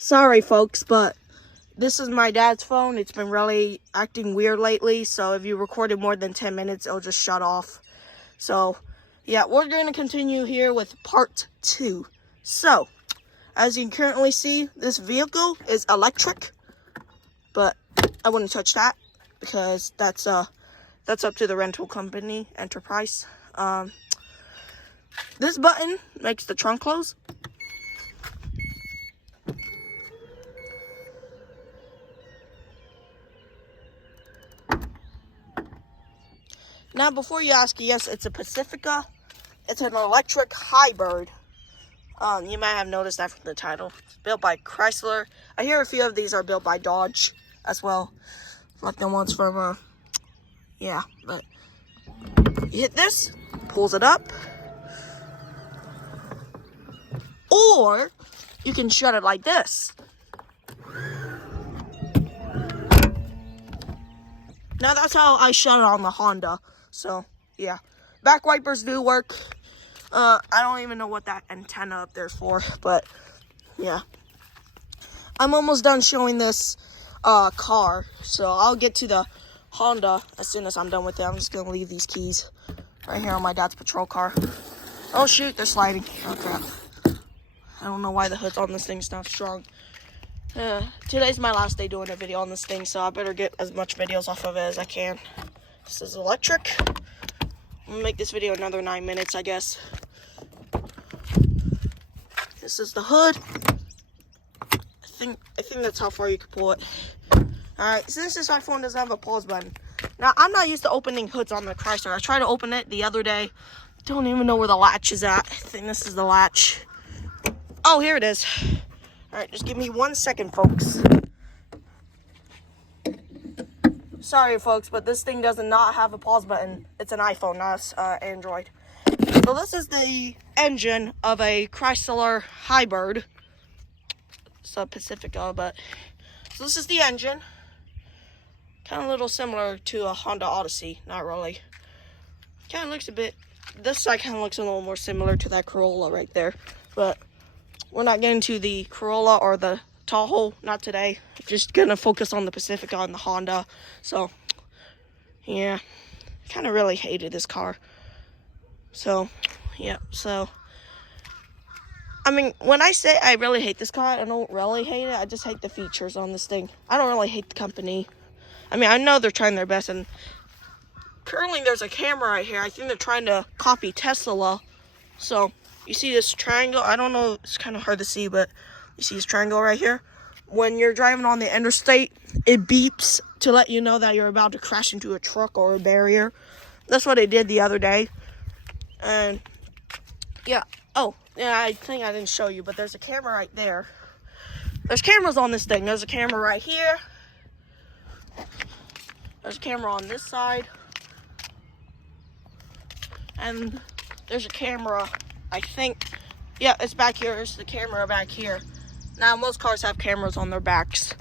Sorry, folks, but this is my dad's phone. It's been really acting weird lately, so if you recorded more than 10 minutes, it'll just shut off. So, yeah, we're going to continue here with part 2. So, as you can currently see, this vehicle is electric, but I wouldn't touch that because that's up to the rental company, Enterprise. This button makes the trunk close. Now, before you ask, yes, it's a Pacifica. It's an electric hybrid. You might have noticed that from the title. It's built by Chrysler. I hear a few of these are built by Dodge as well. Like the ones from, yeah. But you hit this, pulls it up. Or you can shut it like this. Now, that's how I shut it on the Honda. So, yeah. Back wipers do work. I don't even know what that antenna up there's for, but, yeah. I'm almost done showing this car, so I'll get to the Honda as soon as I'm done with it. I'm just going to leave these keys right here on my dad's patrol car. Oh, shoot, they're sliding. Oh, crap. I don't know why the hood's on this thing's not strong. Today's my last day doing a video on this thing, so I better get as much videos off of it as I can. This is electric. I'm gonna make this video another 9 minutes, I guess. This is the hood. I think that's how far you can pull it. Alright, since this iPhone doesn't have a pause button. Now, I'm not used to opening hoods on the Chrysler. I tried to open it the other day. Don't even know where the latch is at. I think this is the latch. Oh, here it is. Alright, just give me 1 second, folks. Sorry, folks, but this thing does not have a pause button. It's an iPhone, not Android. So this is the engine of a Chrysler hybrid. It's a Pacifica, but... So this is the engine. Kind of a little similar to a Honda Odyssey. Not really. Kind of looks a bit... This side kind of looks a little more similar to that Corolla right there. But... We're not getting to the Corolla or the Tahoe, not today. Just gonna focus on the Pacifica and the Honda. So, yeah, kind of really hated this car. So, yeah, so, I mean, when I say I really hate this car, I don't really hate it. I just hate the features on this thing. I don't really hate the company. I mean, I know they're trying their best, and currently there's a camera right here. I think they're trying to copy Tesla. So, you see this triangle? I don't know, it's kind of hard to see, but you see this triangle right here? When you're driving on the interstate, it beeps to let you know that you're about to crash into a truck or a barrier. That's what it did the other day. And, yeah. Oh, yeah, I think I didn't show you, but there's a camera right there. There's cameras on this thing. There's a camera right here. There's a camera on this side. And there's a camera... I think, yeah, it's back here. There's the camera back here. Now, most cars have cameras on their backs.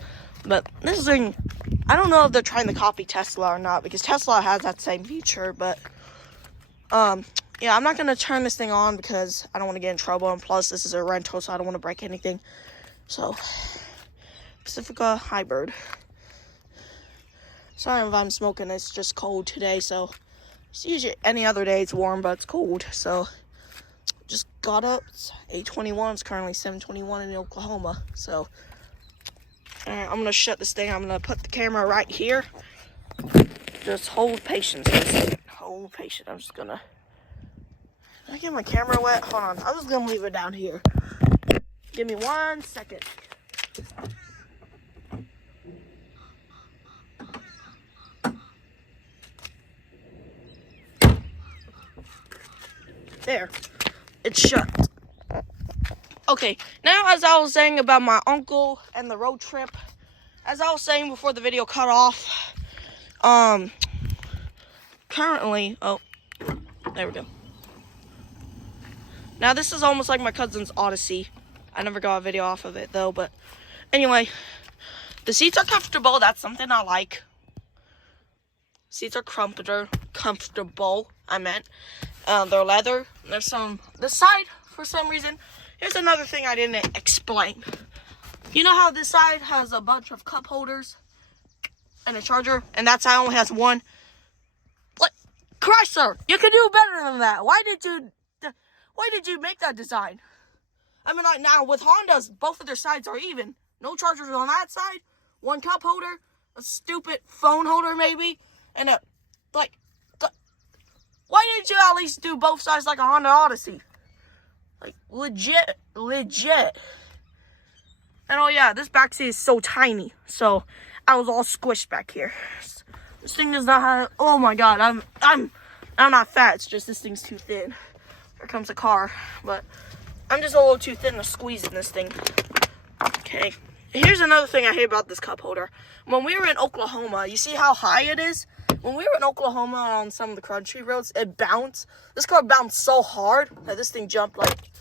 But this thing, I don't know if they're trying to copy Tesla or not. Because Tesla has that same feature. But, yeah, I'm not going to turn this thing on because I don't want to get in trouble. And plus, this is a rental, so I don't want to break anything. So, Pacifica hybrid. Sorry if I'm smoking. It's just cold today. So, it's usually any other day it's warm, but it's cold. So... Just got up. It's 8:21. It's currently 7:21 in Oklahoma. So, I'm gonna shut this thing. I'm gonna put the camera right here. Just hold patience for a second. Hold patience. I'm just gonna. Did I get my camera wet? Hold on. I'm just gonna leave it down here. Give me 1 second. There. It's shut. Okay, now as I was saying about my uncle and the road trip, as I was saying before the video cut off, currently, oh, there we go. Now this is almost like my cousin's Odyssey. I never got a video off of it though, but anyway, the seats are comfortable. That's something I like. Seats are comfortable, I meant. They're leather. There's some, this side, for some reason, here's another thing I didn't explain. You know how this side has a bunch of cup holders and a charger, and that side only has one? Like, Chrysler, you could do better than that. Why did you make that design? I mean, like, now with Hondas, both of their sides are even. No chargers on that side, one cup holder, a stupid phone holder maybe, and a, like, why didn't you at least do both sides like a Honda Odyssey? Like, legit. And oh yeah, this back seat is so tiny, so I was all squished back here. This thing does not have, oh my god, I'm not fat, it's just this thing's too thin. Here comes a car, but I'm just a little too thin to squeeze in this thing. Okay, here's another thing I hate about this cup holder. When we were in Oklahoma, you see how high it is? When we were in Oklahoma on some of the country roads, it bounced. This car bounced so hard that this thing jumped like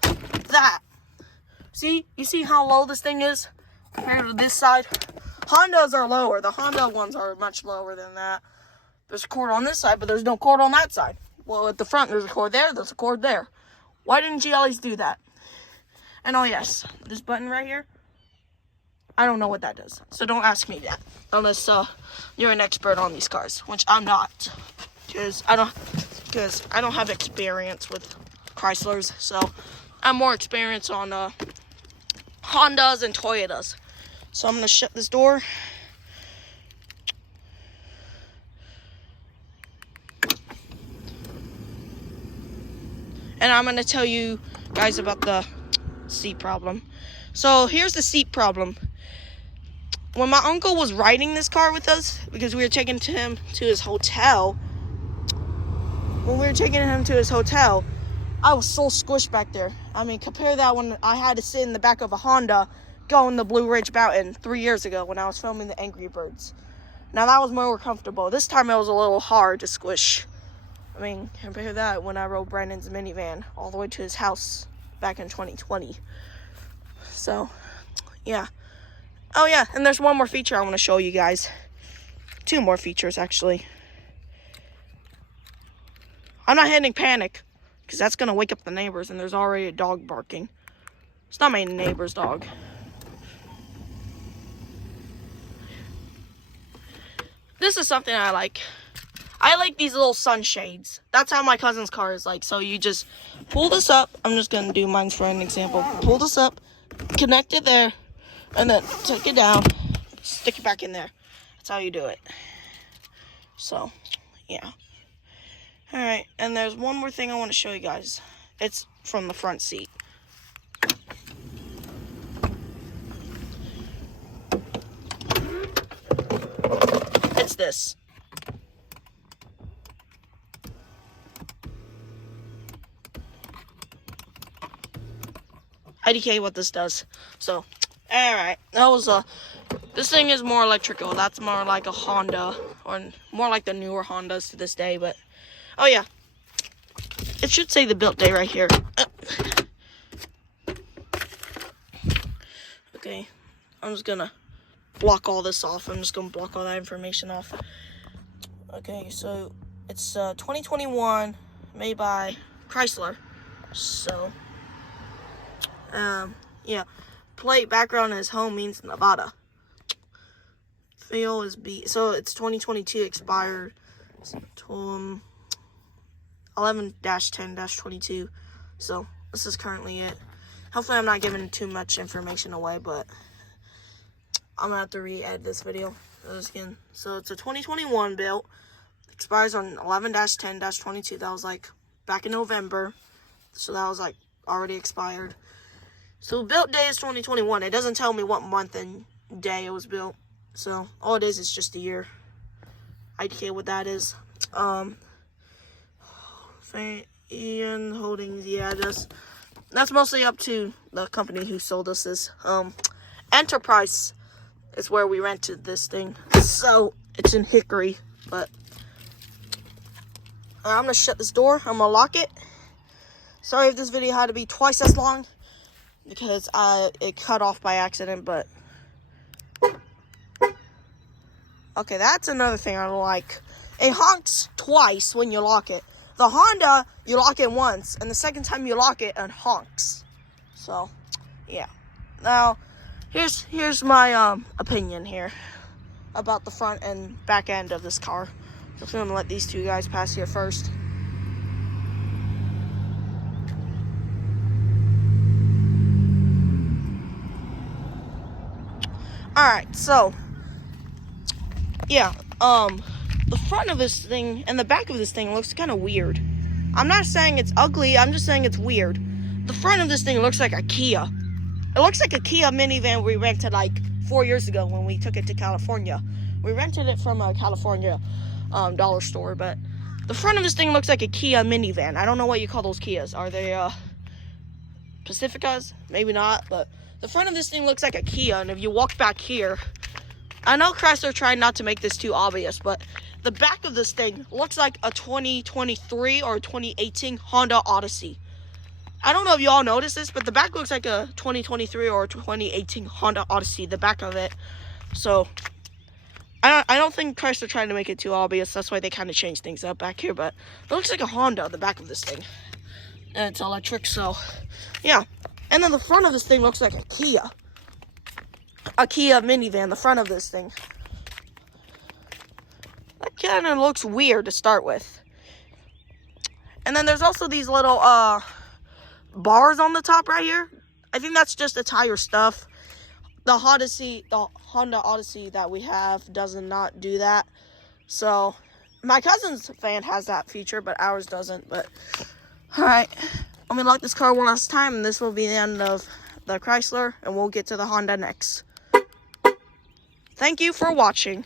that. See? You see how low this thing is compared to this side? Hondas are lower. The Honda ones are much lower than that. There's a cord on this side, but there's no cord on that side. Well, at the front, there's a cord there. There's a cord there. Why didn't you always do that? And oh yes, this button right here, I don't know what that does. So don't ask me that. Unless you're an expert on these cars, which I'm not. Because I don't have experience with Chryslers. So I'm more experienced on Hondas and Toyotas. So I'm going to shut this door. And I'm going to tell you guys about the seat problem. So here's the seat problem. When my uncle was riding this car with us, because we were taking him to his hotel, I was so squished back there. I mean, compare that when I had to sit in the back of a Honda going the Blue Ridge Mountain 3 years ago when I was filming the Angry Birds. Now that was more comfortable. This time it was a little hard to squish. I mean, compare that when I rode Brandon's minivan all the way to his house back in 2020. So, yeah. Oh yeah, and there's one more feature I want to show you guys. 2 more features, actually. I'm not hitting panic, because that's going to wake up the neighbors, and there's already a dog barking. It's not my neighbor's dog. This is something I like. I like these little sunshades. That's how my cousin's car is like. So you just pull this up. I'm just going to do mine for an example. Pull this up, connect it there, and then take it down, stick it back in there. That's how you do it. So, yeah. Alright, and there's one more thing I want to show you guys. It's from the front seat. It's this. IDK what this does. So, alright, that was this thing is more electrical. That's more like a Honda, or more like the newer Hondas to this day, but oh yeah, it should say the built day right here. Okay, I'm just gonna block all this off. I'm just gonna block all that information off. Okay, so it's 2021, made by Chrysler. So, yeah, plate background is home means Nevada. Fail is B. So it's 2022 expired. 11-10-22. So this is currently it. Hopefully I'm not giving too much information away, but I'm gonna have to re-edit this video. So it's a 2021 build. Expires on 11-10-22. That was like back in November. So that was like already expired. So built day is 2021. It doesn't tell me what month and day it was built. So all it is just a year. IDK what that is. Ian Holdings, yeah, that's mostly up to the company who sold us this. Enterprise is where we rented this thing. So it's in Hickory, but I'm gonna shut this door. I'm gonna lock it. Sorry if this video had to be twice as long because it cut off by accident, but okay, that's another thing I don't like. It honks twice when you lock it. The Honda, you lock it once, and the second time you lock it, it honks. So, yeah. Now, here's my opinion here about the front and back end of this car. Just gonna let these two guys pass here first. Alright, so yeah, the front of this thing and the back of this thing looks kind of weird. I'm not saying it's ugly, I'm just saying it's weird. The front of this thing looks like a Kia. It looks like a Kia minivan we rented like 4 years ago when we took it to California. We rented it from a California dollar store, but the front of this thing looks like a Kia minivan. I don't know what you call those Kias. Are they Pacificas? Maybe not, but the front of this thing looks like a Kia, and if you walk back here, I know Chrysler tried not to make this too obvious, but the back of this thing looks like a 2023 or 2018 Honda Odyssey. I don't know if you all noticed this, but the back looks like a 2023 or 2018 Honda Odyssey, the back of it. So I don't think Chrysler tried to make it too obvious. That's why they kind of changed things up back here, but it looks like a Honda, the back of this thing. And it's electric, so yeah. And then the front of this thing looks like a Kia. A Kia minivan, the front of this thing. That kind of looks weird to start with. And then there's also these little bars on the top right here. I think that's just the tire stuff. The Honda Odyssey that we have does not do that. So my cousin's van has that feature, but ours doesn't. But alright, I'm gonna lock this car one last time, and this will be the end of the Chrysler, and we'll get to the Honda next. Thank you for watching.